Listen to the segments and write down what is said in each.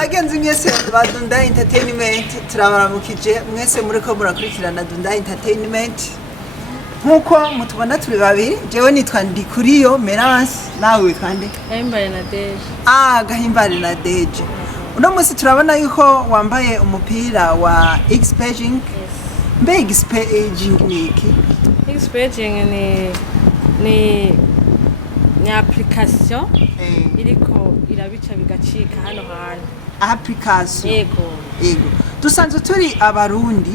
bagenzi mwese ba Dunda Entertainment turabaramukije mwese muriko murakurikirana Dunda Entertainment nkuko mutubona turi babiri jewe nitwa Ndikuriyo Merance nawe kandi Gahimbare na Deje Gahimbare na Deje uno munsi turabona yuko wambaye umupira wa X-Paging mbe X-Paging niki X-Paging ni application iriko irabica bigacika hano hantu application yego dusanzwe turi abarundi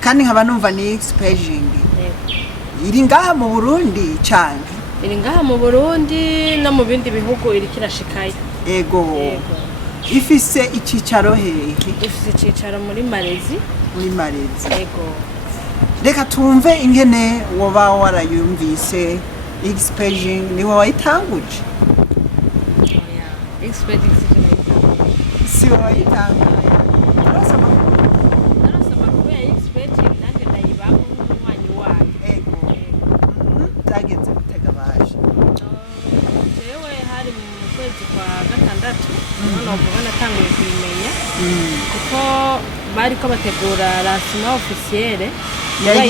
kandi nkaba numva ni X-Paging iri ngaha mu Burundi cyane iri ngaha mu Burundi no mu bindi bihugu iri kirashikayo yego ifise icicaro hehe ifise icicaro muri Malezi yego reka tumve ingene woba warayumvise X-Paging ni wowe wayitanguje X-Paging si wowe wayitanguje narasaba ko ya X-Paging nanjye ndayibamo n'umwanya wayo yego byagenze gutega baje jewe hari mu kwezi kwa gatandatu none uvuga natanguye kubimenya kuko bariko bategura lancement officielle ya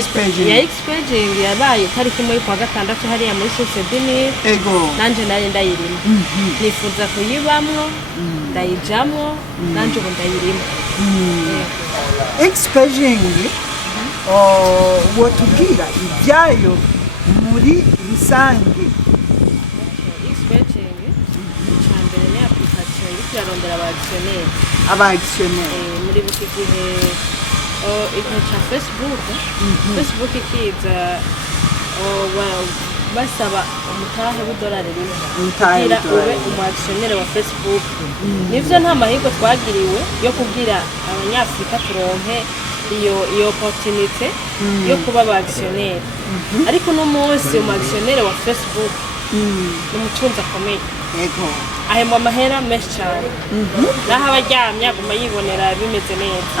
X-Paging yabaye tariki muri kwa gatandatu hariya muri Sociedini ego nanje nari ndayirimo nifuza kuyibamwo ndayijamwo nanje ubu ndayirimo X-Paging wotubwira ibyayo muri rusange X-Paging cyambere ni application y'irondera aba-actionnaire muri buki gihe igihe cya Facebook ikiza basaba umutahe w'idolari rimwe kugira ube umu-actionnaire wa Facebook nivyo nta mahirwe twagiriwe yo kubwira abanyafrika turonke iyo opportunité yo kuba aba-actionnaire ariko no munsi umu-actionnaire wa Facebook ni umutunzi akomeye yego ahembwa amahera menshi cyane naho abaryamye aguma yibonera bimeze neza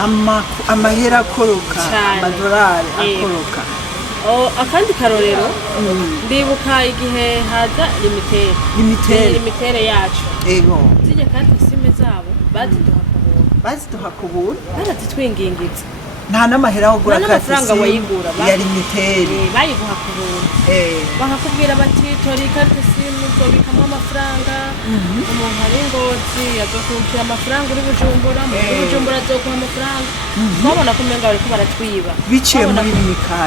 amahera akoroka amadolari akoroka akandi karorero ndibuka igihe haza limitere yacu yego zije kandi sime zabo baziduha ku buntu barazitwingingiza nta n'amahera yo gura n'amafaranga wayigura ya limitere bayiguha ku buntu bakakubwira bati tori carte simu uzobikamo amafaranga umuntu ari Ngozi yazokurukira amafaranga uri Bujumbura azoguha amafaranga twabona ko umenga bariko baratwiba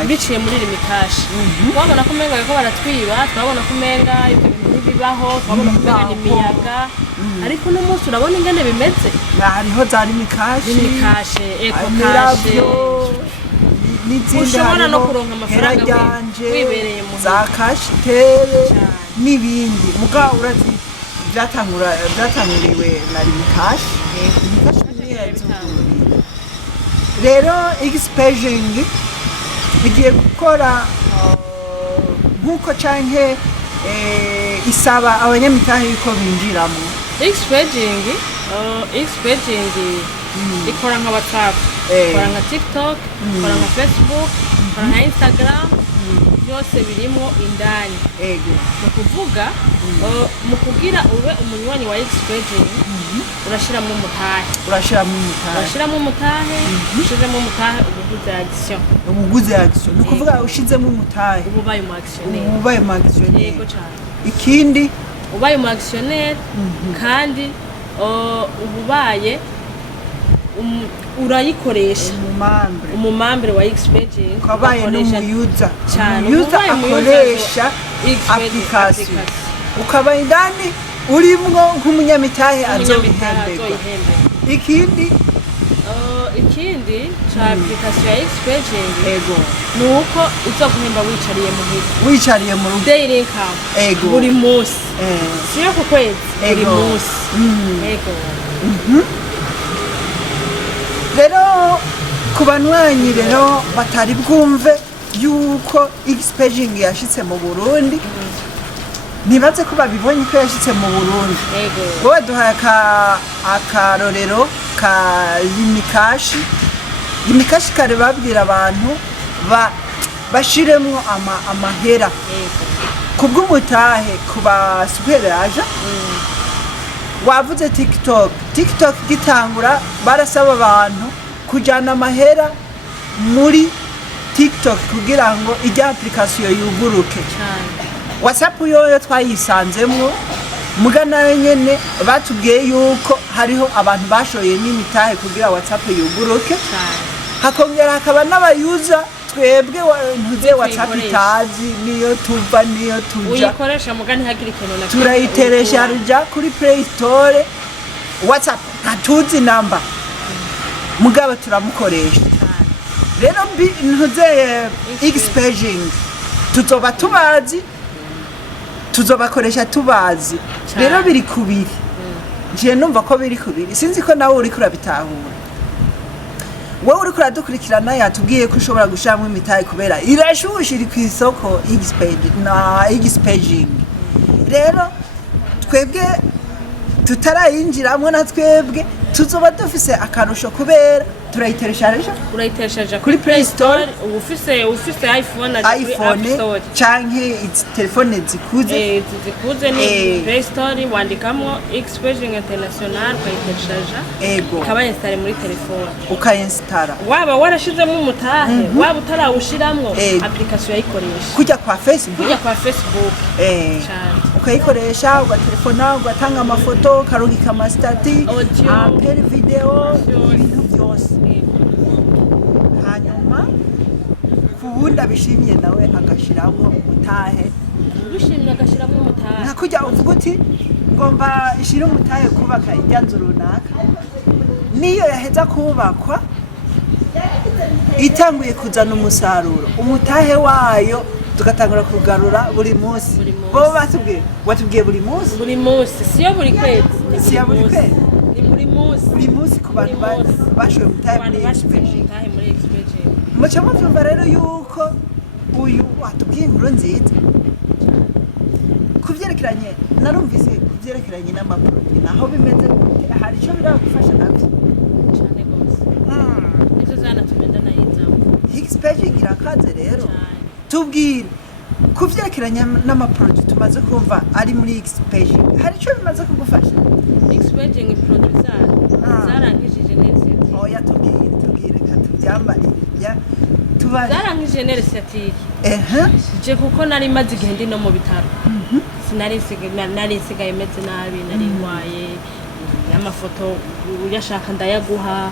biciye muri limikashi twabona ko umenga bariko baratwiba twabona ko umenga ibyo bintu ntibibaho twabona ko umenga ni imiyaga ariko uno munsi urabona ingene bimeze hariho za limikashi ekokashe ushobora no kuronka amafaranga wibereye mu za kashitere n'ibindi muga urazi byatanguriwe na limikashi rero X-Paging igiye gukora nk'uko canke isaba abanyamitahe yuko binjiramo X-Paging ikora nka WhatsApp ikora nka TikTok ikora nka Facebook ikora nka Instagram byose birimo indani no kuvuga mu kugira ube umunywanyi wa X-Paging urashiramo umutahe ubuguze action no kuvuga ushizemo umutahe ubaye mu actionnaire yego cyane ikindi ubaye mu actionnaire kandi ububaye urayikoresha umumambre wa X-Paging ukabaye n'umuyuza akoresha application ukaba indani urimwo nk'umunyamitahe azobihembega ikindi cha application ya X-Paging ego nuko uzoguhemba wicariye mu rugo daily income buri munsi siyo ku kwezi buri munsi rero ku banywanyi rero batari bwumve yuko X-Paging yashitse mu Burundi nibaze ko babibonye ko yashitse mu Burundi wowe duhaye akarorero ka limikashi kare babwira abantu bashiremo amahera kubw'umutahe kuba superior wavuze tiktok gitangura barasaba abantu kujana amahera muri tiktok kugira ngo ijya application yuguruke WhatsApp yoyo twayisanzemwo muga nayo nyene batubwiye yuko hariho abantu bashoye n'imitahe kugira WhatsApp yuguruke hakongera hakaba n'abayuza twebwe ntuze WhatsApp itazi niyo tuva niyo tuja uyikoresha muga ntihagire ikintu na turayiteresha ruja kuri Play Store WhatsApp ntatuzi namba mugabo turamukoresha rero ntuze expaging tuzoba tubazi tuzobakoresha tubazi rero biri kubiri ngiye numva ko biri kubiri sinzi ko nawe uri kurabitahura wowe uri kuradukurikirana yatubwiye ko ushobora gushamwa imitahe kubera irashusha iri ku isoko expaging rero twebwe tutarayinjiramwo na twebwe tuzoba dufise akarusho kubera turayiteresha kuri Play Store ufise iPhone canke telefone zikuze ni Play Store wandikamo Expaging International ukayiteresha ikaba installe muri telefone ukayinstara waba warashizemo umutahe waba utarawushiramwo application yayikoresha kujya kwa Facebook ukayikoresha ugatelefona ugatanga amafoto karungika amastati apel video ibintu byose hanyuma kubundi abishimye nawe agashiramo umutahe ubishimye agashiramo umutahe nakujya uvuga uti ngomba ishira umutahe kubaka ijyanzu runaka niyo yaheza kubakwa itanguye kuzana umusaruro umutahe wayo tugatangura kugarura buri munsi bo batubwiye buri munsi siyo buri kwezi buri munsi ku bantu bashoye umutahe muri Expaging muca muvyumva rero yuko uyu watubwiye inkuru nziza kuvyerekeranye narumvise kuvyerekeranye n'amaproduit naho bimeze hari ico biragufasha navyo cyane gose ivyo zanatumenda nayizamo Expaging irakaze rero tubwire kuvyerekeranye n'amaproduit tumaze kumva ari muri Expaging hari ico bimaze kugufasha Expaging product zarangishije neza oya tubwire katubyambare ya tuba zarangishije neza je kuko nari maze igihe ndi no mu bitaro nari sigaye meze nabi nari ngwaye amafoto uyashaka ndayaguha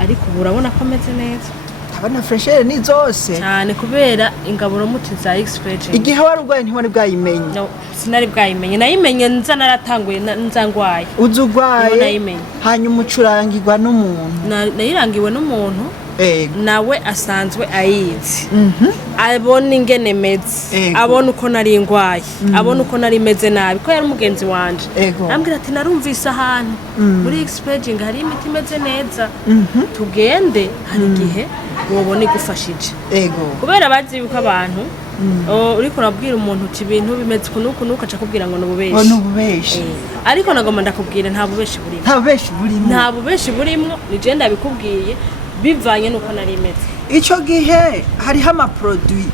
ariko urabona ko meze neza abana freshere ni zose cyane kubera ingaburo muti za Expaging igihe wari urwaye ntiwari bwayimenye no sinari bwayimenye nayimenye nza naratanguye nzangwaye uzugwaye hanyuma ucurangirwa n'umuntu nayirangiwe n'umuntu nawe asanzwe ayizi abona ingene meze abona uko nari ngwaye abona uko nari meze nabi ko yari umugenzi wanje ambwira ati narumvise ahantu muri Expaging hari imiti imeze neza tugende hari igihe wobona igufashije kubera bazi yuko abantu uriko urabwira umuntu uti ibintu bimeze kunuko nukaca kubwira ngo nububeshi ariko nagomba ndakubwira nta bubeshi burimo ni je ndabikubwiye bivanye nuko nari meze ico gihe hariho amaproduit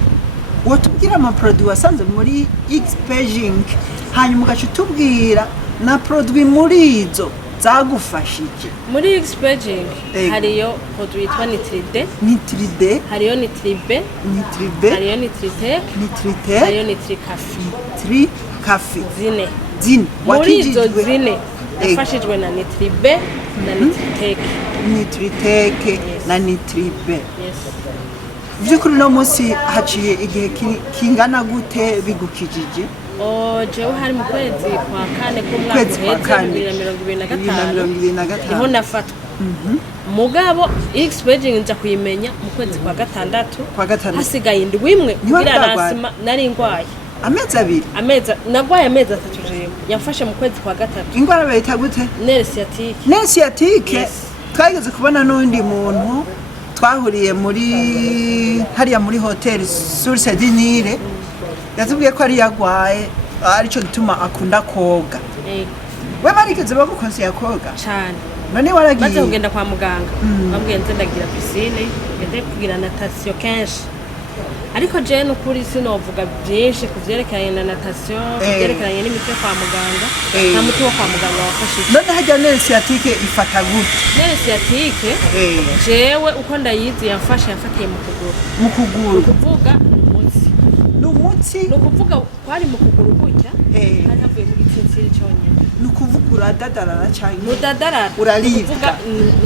wotubwira amaproduit wasanze muri Expaging hanyuma ugaca utubwira na produit muri izo zagufashije muri Expaging hariyo produit yitwa nitride hariyo nitribe hariyo nitrite hariyo nitrikafi zine muri izo zine yafashijwe na nitribe na nitriteke na nitribe vyukuri no munsi haciye igihe kingana gute bigukijije jewe hari mu kwezi kwa kane k'umwaka uheze 2025 niho nafatwa mugabo Expaging nza kuyimenya mu kwezi kwa gatandatu hasigaye indwi imwe kugira nasima nari ngwaye amezi nagwaye amezi 3 jewe yafashe mu kwezi kwa gatatu ingwara bayita gute nerciatique twageze kubona n'undi muntu twahuriye muri hariya muri hotel Source du Nile yatubwiye ko ari yagwaye arico gituma akunda koga we barigeze bagukonseya koga cyane none waragiye maze kugenda kwa muganga bambwiye nze ndagira piscine ngende kugira natation kenshi ariko je n'ukuri sinovuga byinshi kuvyerekeranye na natation kuvyerekeranye n'imiti yo kwa muganga nta muti wo kwa muganga wafashije none hajya nere sciatique ifata gute nere sciatique jewe uko ndayizi yafatiye mu kuguru kuvuga umutsi ni ukuvuga kwari mu kuguru gutya hari havuye mu gitsitsiri cyonyine ni ukuvuga uradadarara cyane udadarara uraribwa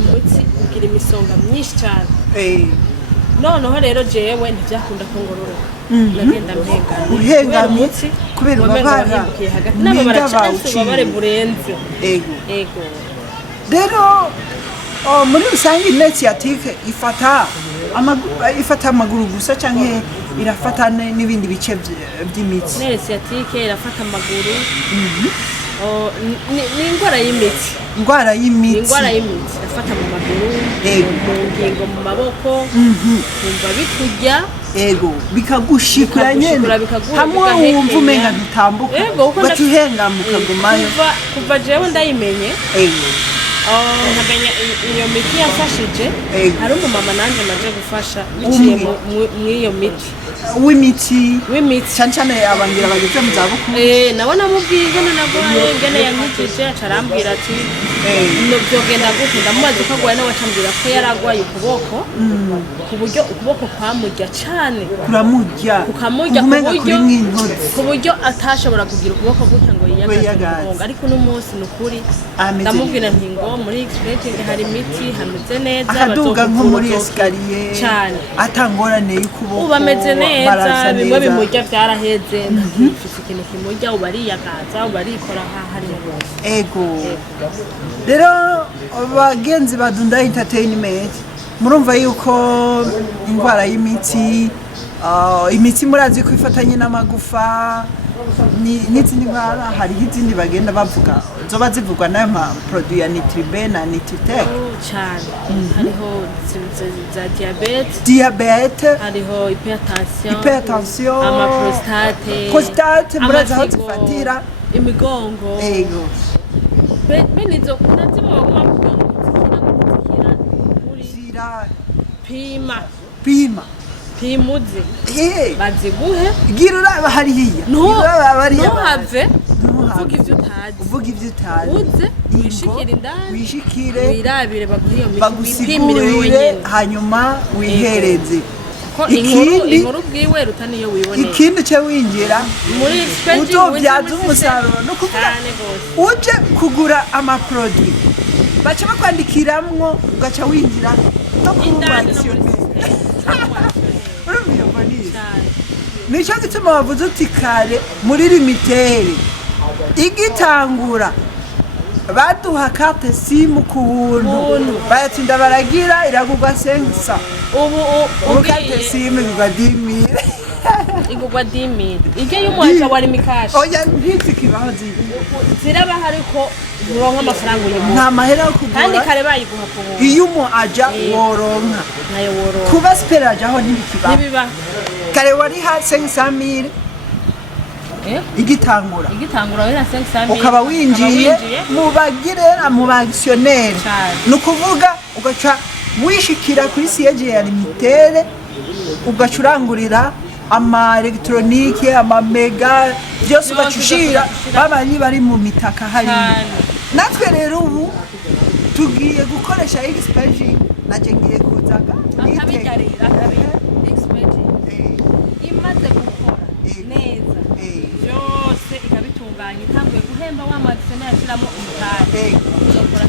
umutsi ugira imisonga myinshi cyane noneho rero jewe ntibyakunda ko ngororoka nagenda mpengana umutsi kubera ubabara nabo baracana ubabare burenze ego rero muri rusange nere sciatique ifata amaguru gusa canke irafata n'ibindi bice by'imitsi nere sciatique irafata amaguru ni ingwara y'imitsi irafata mu maguru mu ngingo mu maboko kumva bikurya bikagushikura nyene hamwe wumva umenga ntutambuka baca uhengamuka gumayo kuva jewe ndayimenye nkamenya iyo miti yafashije hari umumama nanje maje gufasha biciye mw'iyo miti w'imiti cyane cyane abangira bageze mu zabukuru nawe namubwiye ingene nagwaye ingene yankijije acarambwira ati vyogenda gute ndamubaza uko agwaye nawe acambwira ko yaragwaye ukuboko ku buryo ukuboko kwamurya cane kukamurya ku buryo atashobora kugira ukuboko gutya ngo yiyagaze ariko n'umunsi n'ukuri ndamubwira nti ngo muri expecting hari imiti hameze neza akaduga nko muri escalier cyane atangorane y'ukuboko uba ameze neza bimwe bimurya byaraheze ntafise ikintu kimurya uba ariyagaza uba arikora hariya hose ego rero bagenzi ba Dunda Entertainment murumva yuko indwara y'imitsi imitsi murazi ko ifatanye n'amagufa n'izindi ndwara hariho izindi bagenda bavuga zoba zivugwa n'ayo maproduit ya nitribe na nitritec cyane hariho za diabete hariho hypertension prostate murazi aho zifatira imigongo bene izo nazimu baguma bavuga ngo zikira pimuze baziguhe gira uraba hariya ntuhave uvuga ibyo utazi uze wishikire indani wirabire baguhe iyo bagusigurire hanyuma wihereze inkuru bwiwe ruta niyo wiboneye ikindi cyo winjira muri uzobyaza umusaruro no kuvuga uje kugura amaproduit baca bakwandikiramwo ugaca winjira no kurumansione nico gituma bavuze uti kare muri limitere igitangura baduha carte simu ku buntu bayatinda baragira iragugwa 500 ubu carte simu igugwa 10,000 igugwa 10,000 ige y'umwaje wari mikashi oya ntizikibaho ziraba hariko muronka amafaranga uyu nta mahera yo kugura kandi kare bayiguha ku buntu iyo umu aja woronka nayo woronka kuba speraje aho ntibiba kare wari ha 500,000 igitangura wera 500,000 ukaba winjiye mu bagisionneri nukuvuga ugaca wishikira kuri siège ya limitere ugacurangurira ama electronique ama mega byose ugacushira babanyi bari mu mitaka hari natwe rero ubu tugiye gukoresha expert naje ngiye kuzaga akabigarira expert imaze gukora neza byose ikabitunganya itanguye guhemba wa madisene yashiramo umutari uzokora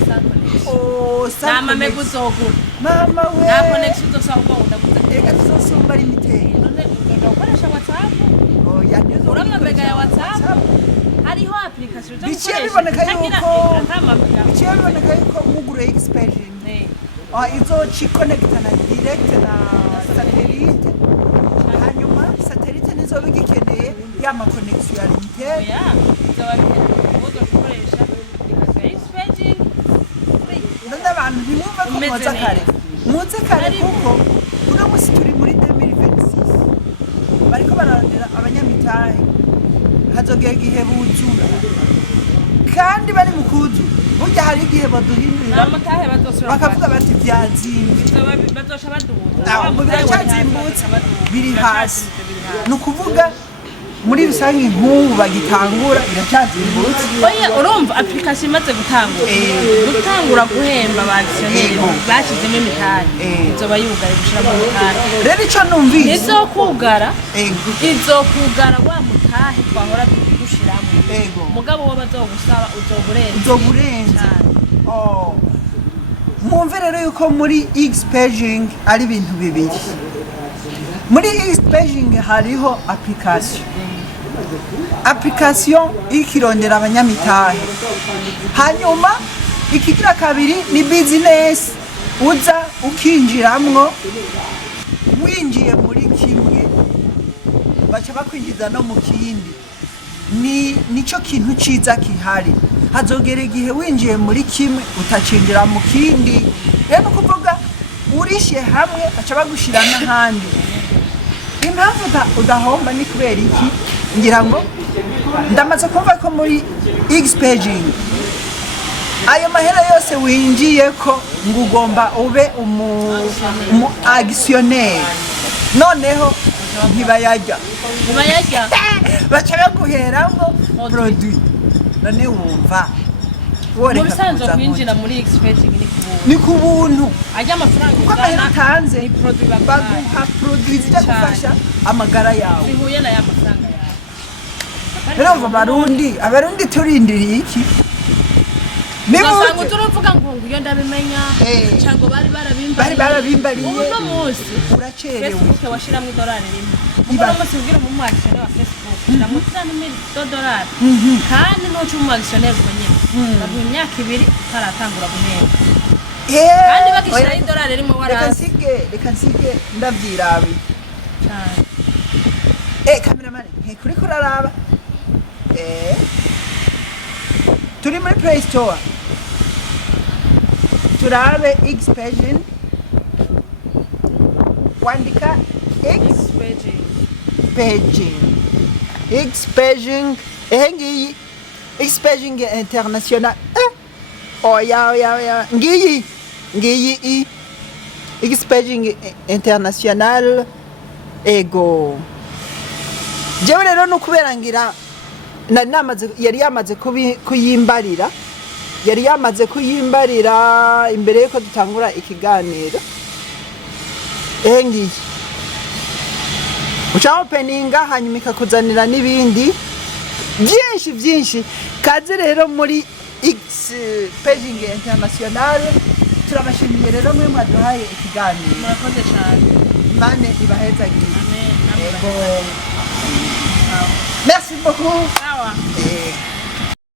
sa mama uzogura mama we na connection uzosanga ndavuze ega tuzosumba limitere none ukoresha WhatsApp urama mega ya WhatsApp hariho application biciye biboneka yuko mugure expert izo chi connecta na direct na satellite hanyuma satellite nizo bigikeneye yama connection ya limitere abantu ntibumva ko muze kare kuko uno musi turi muri 2026 bariko bararondera abanyamitahe hazogera igihe buzura kandi bari mu kuzu burya hari igihe baduhindurira mutahe bazosura bakavuga bati byazimbye bazosha baduhuza biracyazimbutse biri hasi ni ukuvuga muri rusange nk'ubu bagitangura biracyazimbutse oya urumva application imaze gutangura guhemba abakisiyoneri bashyizemo imitahe izoba yugaye gushiramo imitahe rero icyo numvise izokugara wa mutahe twahora dushiramo mugabo wo bazogusaba uzoburenza mwumve rero yuko muri X-Paging ari ibintu bibiri muri X-Paging hariho application ikirondera abanyamitahe hanyuma ikigira kabiri ni business uza ukinjiramwo winjiye muri kimwe baca bakwinjiza no mu kindi nico kintu ciza kihari hazogera igihe winjiye muri kimwe utacinjira mu kindi rero kuvuga urishe hamwe aca bagushira n'ahandi impamvu udahomba ni kubera iki ngira ngo ndamaze kumva ko muri X-Paging ayo mahera yose winjiye ko ngo ugomba ube umu actionnaire noneho ntibayajya baca baguheramwo produit none wumva mu bisanzwe kwinjira muri X-Paging ni ku buntu ajya amafaranga kuko amahera utanze baguha produit zijya gufasha amagara yawe bihuye na ya mafaranga yawe rero abarundi turindiriye iki niba turavuga ngo iyo ndabimenya cyangwa bari barabimbariye uno munsi uracerewe Facebook washiramo $1 ubwo umunsi ubwira mu mwakisiyone wa Facebook shiramo $3,000 kandi n'ucu mu mwakisiyone nyine baguha imyaka 2 taratangura guhemba kandi bagishiraho $1 rimwe warasi reka nsige ndabyirabi cameraman kuri kuraraba turi muri Play Store turabe X-Paging wandika X-Paging ngiyi X-Paging international oya ngiyi X-Paging international ego jewe rero nukubera ngira yari yamaze kuyimbarira imbere yuko dutangura ikiganiro ngiyi uca openinga hanyuma ikakuzanira n'ibindi byinshi kaze rero muri X-Paging international turabashimiye rero mwe mwaduhaye ikiganiro murakoze cyane Imana ibahezagiye merci beaucoup.